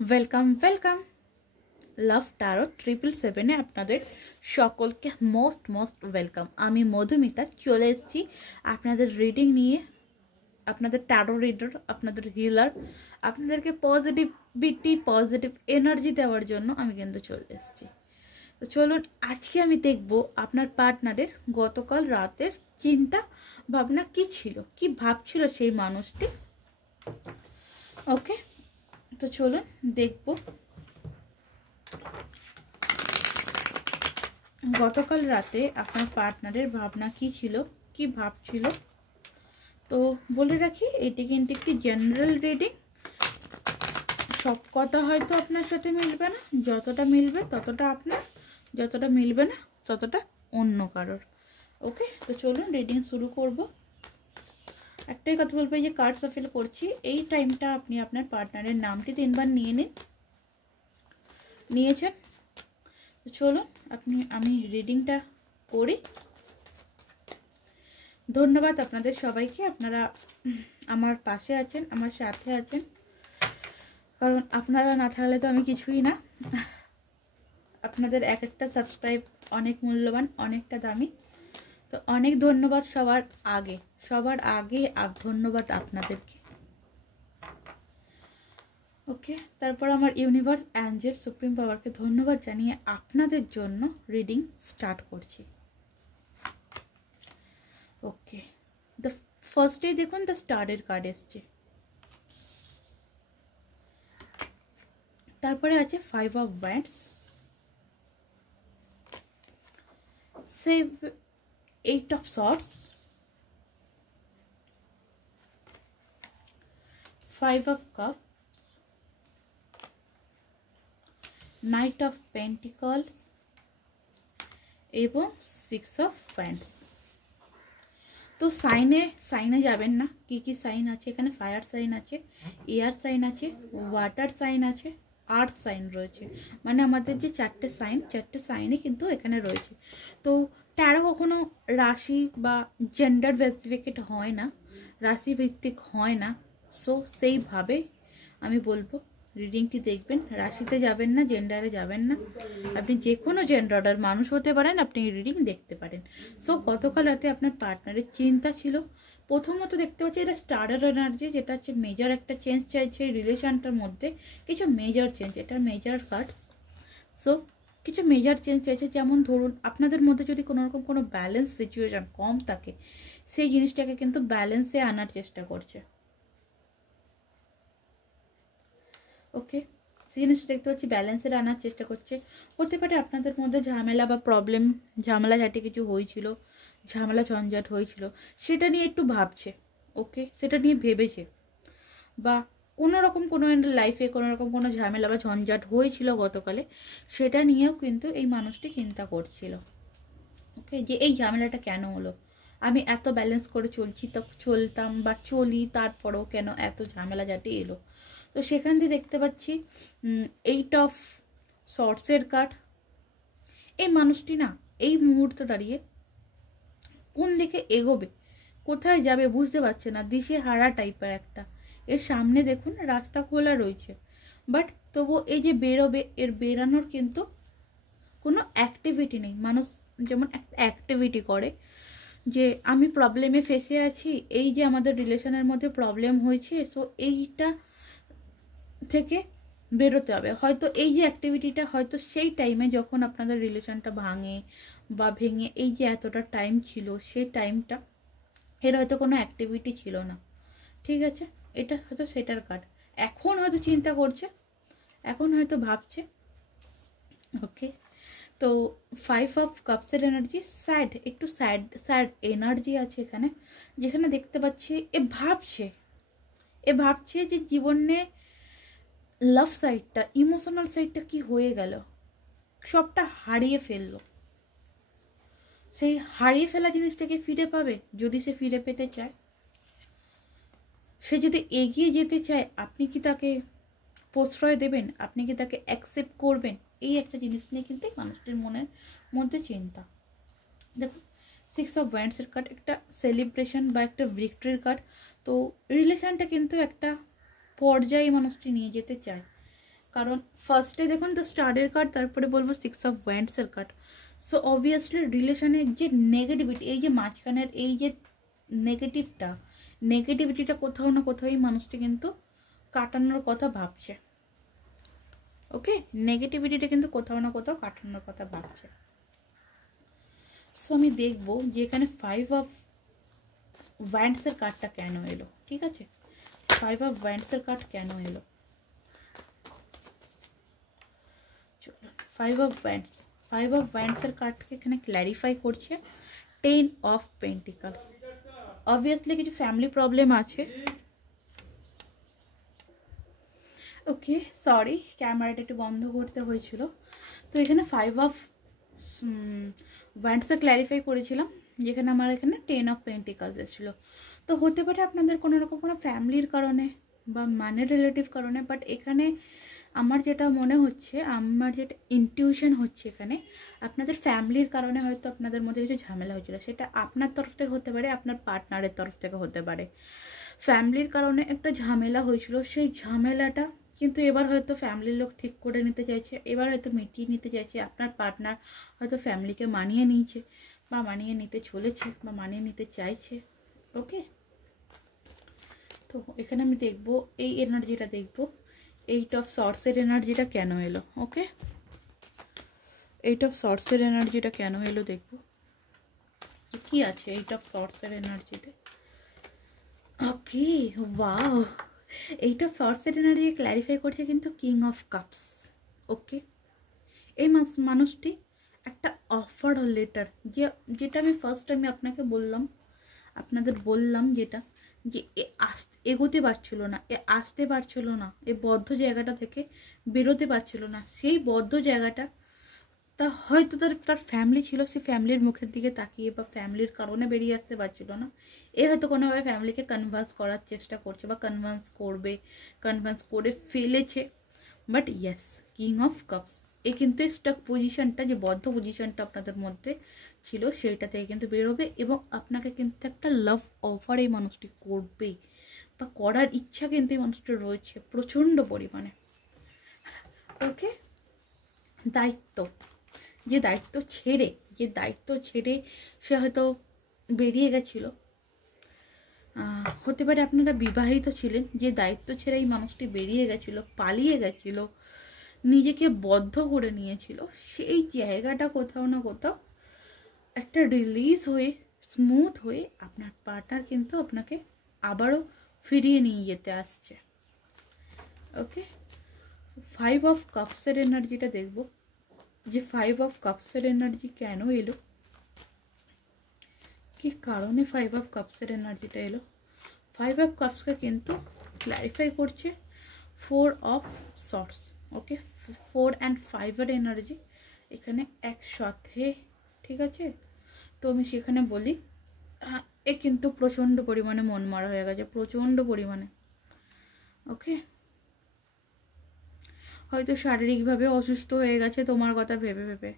Welcome welcome লাভ Taro 777-এ আপনাদের সকলকে most welcome. আমি মধুমিতা চলে এসেছি আপনাদের রিডিং নিয়ে। আপনাদের ট্যারো রিডার, আপনাদের হিলার, আপনাদেরকে পজিটিভিটি পজিটিভ এনার্জি দেওয়ার জন্য আমি কিন্তু চলে এসেছি। তো চলুন, আজকে আমি দেখব আপনার পার্টনারের গতকাল রাতের চিন্তা ভাবনা কি ছিল, কি ভাবছিল সেই মানুষটি। ওকে, তো চলুন দেখব গতকাল রাতে আপনার পার্টনারের ভাবনা কি ছিল, কি ভাবছিল। তো বলে রাখি, এটি কিন্তু একটি জেনারেল রিডিং। সব কথা হয়তো আপনার সাথে মিলবে না, যতটা মিলবে ততটা আপনার, যতটা মিলবে না ততটা অন্য কারোর। ওকে, তো চলুন রিডিং শুরু করব। একটাই কথা বলবো, এই যে কার্ড সাফেল করছি এই টাইমটা আপনি আপনার পার্টনারের নামটি 3বার নিয়ে নিন। নিয়েছেন? তো চলুন আমি রিডিংটা করি। ধন্যবাদ আপনাদের সবাইকে, আপনারা আমার পাশে আছেন, আমার সাথে আছেন, কারণ আপনারা না থাকলে তো আমি কিছুই না। আপনাদের এক একটা সাবস্ক্রাইব অনেক মূল্যবান, অনেকটা দামি। তো অনেক ধন্যবাদ সবার আগে ধন্যবাদ আপনাদেরকে। ওকে, তারপর আমার ইউনিভার্স, অ্যাঞ্জেল, সুপ্রিম পাওয়ারকে ধন্যবাদ জানিয়ে আপনাদের জন্য রিডিং স্টার্ট করছি। ওকে, দ্য ফার্স্টেই দেখুন দ্য স্টারের কার্ড এসছে, তারপরে আছে 5 of wands, 8 of swords, 5 of cups, knight of pentacles এবং 6 অফ ওয়ান্ডস। তো সাইনে যাবেন না। কি সাইন আছে এখানে? ফায়ার সাইন আছে, এয়ার সাইন আছে, ওয়াটার সাইন আছে, আর্থ সাইন রয়েছে। মানে আমাদের যে চারটে সাইনই কিন্তু এখানে রয়েছে। তো ট্যারো কখনো রাশি বা জেন্ডার স্পেসিফিক হয় না, রাশি ভিত্তিক হয় না। সো সেইভাবে আমি বলবো রিডিংটি দেখবেন। রাশিতে যাবেন না, জেন্ডারে যাবেন না, আপনি যে কোনো জেন্ডারের মানুষ হতে পারেন, আপনি রিডিং দেখতে পারেন। সো গতকাল রাতে আপনার পার্টনারের চিন্তা ছিল, প্রথমত দেখতে পাচ্ছি এটা স্টারের এনার্জি, যেটা হচ্ছে মেজর একটা চেঞ্জ চাইছে এই রিলেশনটার মধ্যে, কিছু মেজর চেঞ্জ, এটা মেজর কার্ডস। সো কিছু মেজর চেঞ্জ চাইছে, যেমন ধরুন আপনাদের মধ্যে যদি কোনো রকম কোনো ব্যালেন্স সিচুয়েশন কম থাকে, সেই জিনিসটাকে কিন্তু ব্যালেন্সে আনার চেষ্টা করছে। ওকে, সেই জিনিসটা দেখতে পাচ্ছি ব্যালেন্সের আনার চেষ্টা করছে। হতে পারে আপনাদের মধ্যে ঝামেলা বা প্রবলেম, ঝামেলা ঝাঁটি কিছু হয়েছিল, ঝামেলা ঝঞ্ঝাট হয়েছিল, সেটা নিয়ে একটু ভাবছে। ওকে, সেটা নিয়ে ভেবেছে, বা কোনো রকম কোনো লাইফে কোনো রকম কোনো ঝামেলা বা ঝঞ্ঝাট হয়েছিল গতকালে, সেটা নিয়েও কিন্তু এই মানুষটি চিন্তা করছিল। ওকে, যে এই ঝামেলাটা কেন হলো, আমি এত ব্যালেন্স করে চলতাম বা চলি, তারপরেও কেন এত ঝামেলা ঝাঁটি এলো। তো সেখান দিয়ে দেখতে পাচ্ছি 8 অফ সর্টসের কার্ড। এই মানুষটি না এই মুহূর্তে দাঁড়িয়ে কোন দিকে এগোবে, কোথায় যাবে বুঝতে পারছে না, দিশে হারা টাইপের একটা। এর সামনে দেখুন রাস্তা খোলা রয়েছে, বাট তবু এই যে বেরোবে, এর বেরানোর কিন্তু কোনো অ্যাক্টিভিটি নেই। মানুষ যেমন একটা অ্যাক্টিভিটি করে, যে আমি প্রবলেমে ফেসে আছি, এই যে আমাদের রিলেশনের মধ্যে প্রবলেম হয়েছে, সো এইটা থেকে বেরোতে হবে। হয়তো এই যে অ্যাক্টিভিটিটা হয়তো সেই টাইমে যখন আপনাদের রিলেশনটা ভাঙে বা ভেঙে এই যে এতটা টাইম ছিল, সেই টাইমটা এর হয়তো কোনো অ্যাক্টিভিটি ছিল না। ঠিক আছে, এটা হয়তো সেটার কার্ড। এখন হয়তো চিন্তা করছে, এখন হয়তো ভাবছে। ওকে, তো 5 অফ কাপসের এনার্জি, স্যাড, একটু স্যাড এনার্জি আছে এখানে, যেখানে দেখতে পাচ্ছি এ ভাবছে যে জীবনে লাভ সাইডটা, ইমোশনাল সাইডটা কি হয়ে গেল, সবটা হারিয়ে ফেললো। সেই হারিয়ে ফেলা জিনিসটাকে ফিরে পাবে যদি সে ফিরে পেতে চায়, সে যদি এগিয়ে যেতে চায়, আপনি কি তাকে প্রশ্রয় দেবেন, আপনি কি তাকে অ্যাকসেপ্ট করবেন? এই একটা জিনিস নিয়ে কিন্তু মানুষটির মনের মধ্যে চিন্তা। দেখুন 6 অফ ওয়ান্ডসের কার্ড একটা সেলিব্রেশন বা একটা ভিক্টরির কার্ড। তো রিলেশনটা কিন্তু একটা পর্যায়ে মানুষটি নিয়ে যেতে চায়, কারণ ফার্স্টে দেখুন দ্য স্টারের কার্ড, তারপরে বলবো 6 অফ ওয়ান্ডসের কার্ড। সো অবভিয়াসলি রিলেশনের যে নেগেটিভিটি, এই যে মাঝখানের এই যে নেগেটিভিটিটা কোথাও না কোথাও এই মানুষটি কিন্তু কাটানোর কথা ভাবছে। ওকে, নেগেটিভিটিটা কিন্তু কোথাও না কোথাও কাটানোর কথা ভাবছে। সো আমি দেখবো যে এখানে 5 অফ ওয়ান্ডসের কার্ডটা কেন এলো। ঠিক আছে, 5 অফ ওয়ান্ডসের কার্ড কেন এলো, চলো 5 অফ ওয়ান্ডসের কার্ডকে এখানে ক্ল্যারিফাই করছে 10 অফ পেন্টিকলস। অবভিয়াসলি কিছু ফ্যামিলি প্রবলেম আছে। ওকে, সরি, ক্যামেরাটা একটু বন্ধ করতে হয়েছিল। তো এখানে 5 অফ ওয়ান্ডসে ক্ল্যারিফাই করেছিলাম, যেখানে আমার এখানে 10 অফ পেন্টিকলস এসেছিলো। তো হতে পারে আপনাদের কোনো রকম কোনো ফ্যামিলির কারণে বা মানে রিলেটিভ কারণে, বাট এখানে আমার যেটা মনে হচ্ছে, আমার যেটা ইনটিউশন হচ্ছে, এখানে আপনাদের ফ্যামিলির কারণে হয়তো আপনাদের মধ্যে কিছু ঝামেলা হয়েছিল। সেটা আপনার তরফ থেকে হতে পারে, আপনার পার্টনারের তরফ থেকে হতে পারে। ফ্যামিলির কারণে একটা ঝামেলা হয়েছিল, সেই ঝামেলাটা কিন্তু এবার হয়তো ফ্যামিলির লোক ঠিক করে নিতে চাইছে, এবার হয়তো মিটিয়ে নিতে চাইছে। আপনার পার্টনার হয়তো ফ্যামিলিকে মানিয়ে নিয়েছে বা মানিয়ে নিতে চলেছে বা মানিয়ে নিতে চাইছে। ওকে, তো এখানে আমি দেখবো এই এনার্জিটা, দেখবো 8 অফ সর্টসের এনার্জিটা কেন এলো। ওকে, 8 অফ সর্টসের এনার্জিটা কেন এলো দেখবো কি আছে 8 অফ সর্টসের এনার্জিতে। ওকে, ওয়াও, 8 অফ সর্টসের এনার্জি ক্ল্যারিফাই করছে কিন্তু কিং অফ কাপস। ওকে, এই মানুষটি একটা অফার লেটার, যেটা আমি ফার্স্ট টাইম আপনাকে বললাম, আপনাদের বললাম, যেটা যে এগোতে পারছিল না, আসতে পারছিল না, বদ্ধ জায়গাটা থেকে বেরোতে পারছিল না। সেই বদ্ধ জায়গাটা তা হয়তো তার ফ্যামিলি ছিল, সেই ফ্যামিলির মুখের দিকে তাকিয়ে বা ফ্যামিলির কারণে বেরিয়ে আসতে পারছিল না। হয়তো কোনোভাবে ফ্যামিলিকে কনভিন্স করার চেষ্টা করছে বা কনভিন্স করে ফেলেছে। But yes, king of cups, কিন্তু স্টাক পজিশনটা, যে বদ্ধ পজিশনটা আপনাদের মধ্যে ছিল, সেইটা থেকে কিন্তু বেরোবে এবং আপনাকে কিন্তু একটা লাভ অফার এই মানুষটি করবেই বা করার ইচ্ছা কিন্তু এই মানুষটির রয়েছে প্রচণ্ড পরিমাণে। ওকে, যে দায়িত্ব ছেড়ে সে হয়তো বেরিয়ে গেছিল। হতে পারে আপনারা বিবাহিত ছিলেন, যে দায়িত্ব ছেড়ে এই মানুষটি বেরিয়ে গেছিল, পালিয়ে গেছিল, নিজেকে বদ্ধ করে নিয়েছিল, সেই জায়গাটা কোথাও না কোথাও একটা রিলিজ হয়ে, স্মুথ হয়ে আপনার পার্টনার কিন্তু আপনাকে আবারও ফিরিয়ে নিয়ে যেতে আসছে। ওকে, 5 অফ কাপসের এনার্জিটা দেখব, যে 5 অফ কাপসের এনার্জি কেন এলো, কি কারণে 5 অফ কাপসের এনার্জিটা এলো। 5 অফ কাপসকে কিন্তু ক্ল্যারিফাই করছে 4 অফ সর্টস। ওকে, 4 অ্যান্ড 5-এর এনার্জি এখানে একসাথে। ঠিক আছে, তো আমি সেখানে বলি এ কিন্তু প্রচণ্ড পরিমাণে মন মারা হয়ে গেছে, প্রচণ্ড পরিমাণে। ওকে, হয়তো শারীরিকভাবে অসুস্থ হয়ে গেছে তোমার কথা ভেবে ভেবে,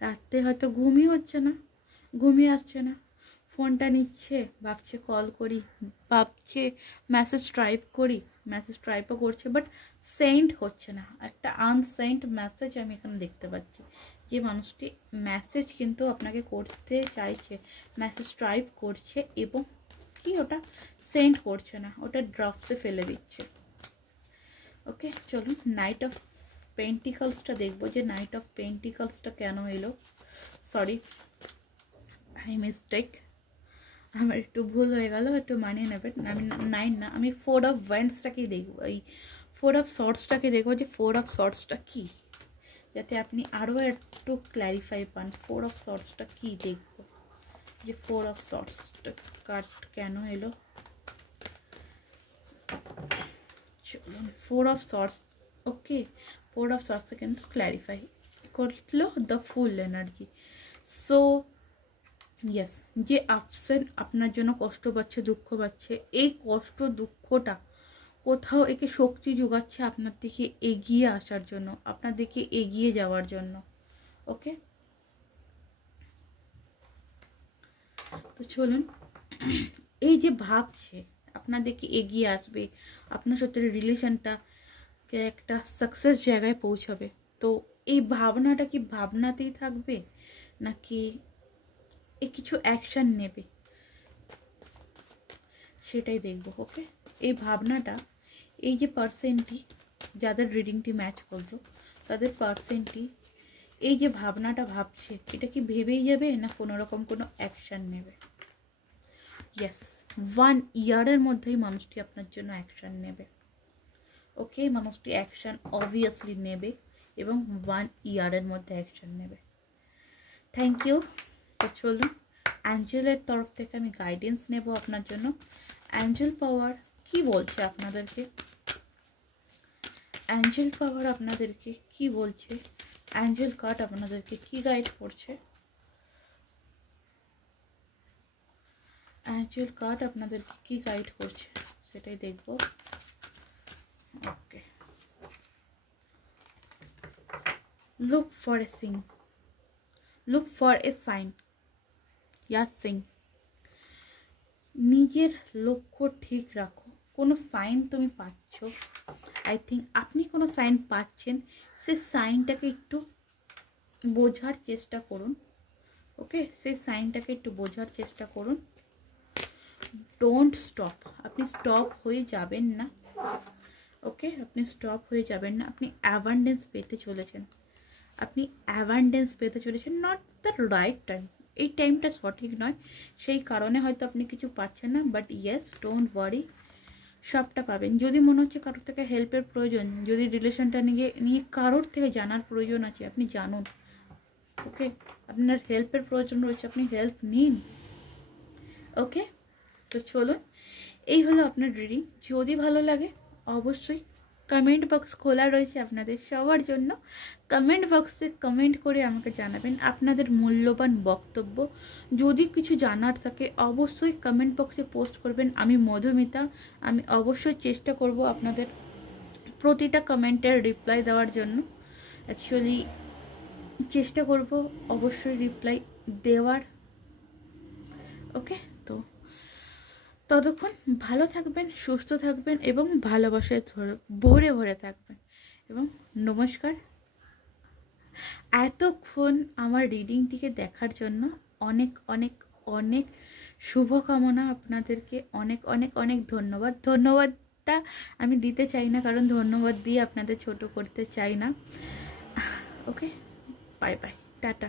রাত্রে হয়তো ঘুমই আসছে না, ফোনটা নিচ্ছে, ভাবছে কল করি, ভাবছে মেসেজ টাইপও করছে, বাট সেন্ড হচ্ছে না। একটা আনসেন্ড মেসেজ আমি এখানে দেখতে পাচ্ছি, যে মানুষটি মেসেজ কিন্তু আপনাকে করতে চাইছে, মেসেজ টাইপ করছে এবং কি ওটা সেন্ড করছে না, ওটা ড্রপসে ফেলে দিচ্ছে। ওকে, চলুন নাইট অফ পেন্টিকলসটা দেখবো, যে নাইট অফ পেন্টিকলসটা কেন এলো। সরি, মিস্টেক, আমার একটু ভুল হয়ে গেল, একটু মানিয়ে নেবেন। আমি 9 না, আমি 4 অফ ওয়ান্ডসটাকেই দেখবো, এই 4 অফ সর্টসটাকে দেখবো, যে 4 অফ সর্টসটা কি, যাতে আপনি আরও একটু ক্ল্যারিফাই পান। 4 অফ সর্টসটা কি দেখবো, যে 4 অফ সর্টসটা কার্ড কেন এলো। চলুন 4 অফ সর্টস। ওকে, 4 অফ সর্টসটা কিন্তু ক্ল্যারিফাই করলো the full energy. So yes, যে আপসেট আপনার জন্য কষ্ট পাচ্ছে, দুঃখ পাচ্ছে, এই কষ্ট দুঃখটা কোথাও একে শক্তি যোগাচ্ছে আপনার দিকে এগিয়ে আসার জন্য, আপনার দিকে এগিয়ে যাওয়ার জন্য। ওকে, তো চলুন, এই যে ভাবছে আপনার দিকে এগিয়ে আসবে, আপনার সাথে রিলেশনটা একটা সাকসেস জায়গায় পৌঁছাবে। তো এই ভাবনাটা কি ভাবনাতেই থাকবে নাকি এ কিছু অ্যাকশান নেবে সেটাই দেখবো। ওকে, এই ভাবনাটা, এই যে পার্সেন্টটি যাদের রিডিংটি ম্যাচ করলো তাদের পার্সেন্টটি এই যে ভাবনাটা ভাবছে এটা কি ভেবেই যাবে না কোনো রকম কোনো অ্যাকশান নেবে? ইয়েস, 1 ইয়ারের মধ্যেই মানুষটি আপনার জন্য অ্যাকশান নেবে। ওকে, মানুষটি অ্যাকশান অবভিয়াসলি নেবে এবং 1 ইয়ারের মধ্যে অ্যাকশান নেবে। Thank you. তো চলুন অ্যাঞ্জেলের তরফ থেকে আমি গাইডেন্স নেব আপনার জন্য। অ্যাঞ্জেল পাওয়ার কি বলছে আপনাদেরকে? অ্যাঞ্জেল পাওয়ার আপনাদেরকে কি বলছে? অ্যাঞ্জেল কার্ড আপনাদেরকে কি গাইড করছে? অ্যাঞ্জেল কার্ড আপনাদেরকে কি গাইড করছে সেটাই দেখব। Okay, look for a sign, look for a sign. Yeah sign, নিজের লক্ষ্য ঠিক রাখো। কোনো সাইন তুমি পাচ্ছ, আই থিঙ্ক আপনি কোনো সাইন পাচ্ছেন, সে সাইনটাকে একটু বোঝার চেষ্টা করুন। ওকে, সেই সাইনটাকে একটু বোঝার চেষ্টা করুন। ডোন্ট স্টপ, আপনি স্টপ হয়ে যাবেন না। ওকে, আপনি স্টপ হয়ে যাবেন না। আপনি অ্যাবান্ডেন্স পেতে চলেছেন, আপনি অ্যাবান্ডেন্স পেতে চলেছেন। নট দ্য রাইট টাইম, এই টাইমটা সঠিক নয়, সেই কারণে হয়তো আপনি কিছু পাচ্ছেন না। বাট ইয়েস, ডোন্ট ওয়ারি, সবটা পাবেন। যদি মনে হচ্ছে কারোর থেকে হেল্পের প্রয়োজন, যদি রিলেশনটা নিয়ে কারোর থেকে জানার প্রয়োজন আছে, আপনি জানুন। ওকে, আপনার হেল্পের প্রয়োজন রয়েছে, আপনি হেল্প নিন। ওকে, তো চলুন, এই হলো আপনার রিডিং। যদি ভালো লাগে অবশ্যই কমেন্ট বক্স খোলা রয়েছে আপনাদের সবার জন্য। কমেন্ট বক্সে কমেন্ট করে আমাকে জানাবেন আপনাদের মূল্যবান বক্তব্য। যদি কিছু জানার থাকে অবশ্যই কমেন্ট বক্সে পোস্ট করবেন। আমি মধুমিতা, আমি অবশ্যই চেষ্টা করব আপনাদের প্রতিটা কমেন্টের রিপ্লাই দেওয়ার জন্য। অ্যাকচুয়ালি চেষ্টা করব অবশ্যই রিপ্লাই দেওয়ার। ওকে, তো ততক্ষণ ভালো থাকবেন, সুস্থ থাকবেন এবং ভালোবাসায় ভরে ভরে থাকবেন। এবং নমস্কার। এতক্ষণ আমার রিডিংটিকে দেখার জন্য অনেক অনেক অনেক শুভকামনা আপনাদেরকে। অনেক অনেক অনেক ধন্যবাদ। ধন্যবাদটা আমি দিতে চাই না, কারণ ধন্যবাদ দিয়ে আপনাদের ছোট করতে চাই না। ওকে, বাই বাই, টাটা।